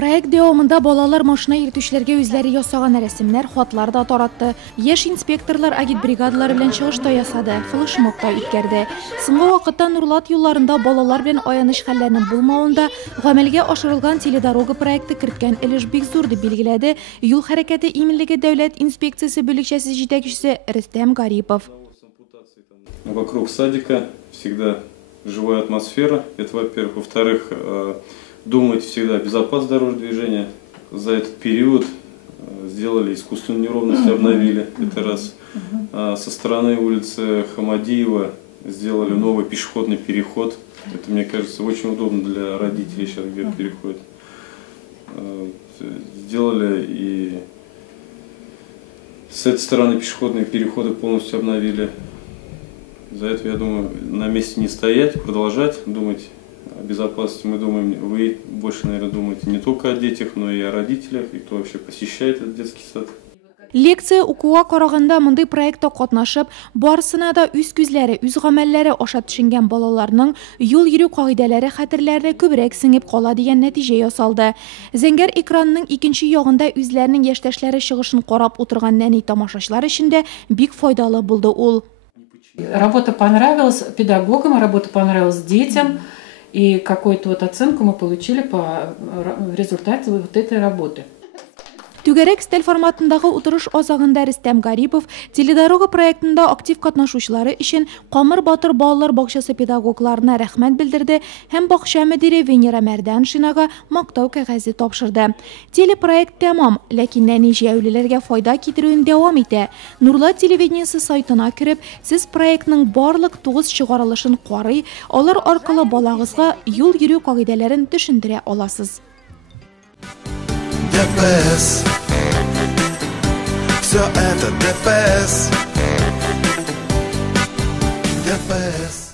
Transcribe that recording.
Проект davomida bolalar mashina yürütüşlərə özləri yasagan rəsmlər, xatlar da taratdı. Yaş inspektorlar agitbrigadalari bilan чыгышта ясады, флешмобта үткәрде. Соңгы вакытта Нурлат юлларында балалар белән аяныш хәлләренең булмавында гамәлгә ашырылган теледорога проекты керткән өлеш бик зур дип билгеләде Юл хәрәкәте иминлеге дәүләт инспекциясе бүлекчәсе җитәкчесе Рөстәм Гарипов. Вокруг садика всегда живая атмосфера, это во-первых. Во-вторых, думать всегда о безопасности дорожного движения. За этот период сделали искусственную неровность, обновили, это раз. Со стороны улицы Хамадиева сделали новый пешеходный переход. Это, мне кажется, очень удобно для родителей сейчас, где переходят. Сделали и с этой стороны пешеходные переходы полностью обновили. За это, я думаю, на месте не стоять, продолжать думать о безопасности. Мы думаем, вы больше, наверное, думаете не только о детях, но и о родителях, и кто вообще посещает этот детский сад. Лекция укуга караганда мондый проектта катнашып, барысына да үз күзләре, үз гамәлләре аша төшенгән балаларның юл йөрү кагыйдәләре хәтерләренә күбрәк сеңеп кала дигән нәтиҗә ясалды. Зәңгәр экранның икенче ягында үзләренең яшьтәшләре чыгышын карап утырган нәни тамашачылар өчен дә бик файдалы булды ул. Работа понравилась педагогам, работа понравилась детям, и какую-то вот оценку мы получили в результате вот этой работы. Түгәрәк стель форматындагы утырыш азагында Рөстәм Гарипов теледорога проектында актив катнашучылары өчен Камыр Батыр балалар бакчасы педагогларына рәхмәт белдерде һәм бакча мөдире Венера Мәрдәншинага мактау кәгазе тапшырды. Телепроект тәмам, ләкин нәни җәүлеләргә файда китерүен дәвам итә. Нурлат телевидениесе сайтына кирип, сез проектның барлык 9 чыгарылышын карый, алар аркылы балагызга юл йөрү кагыйдәләрен төшендерә аласыз. ДПС. Все это ДПС. ДПС.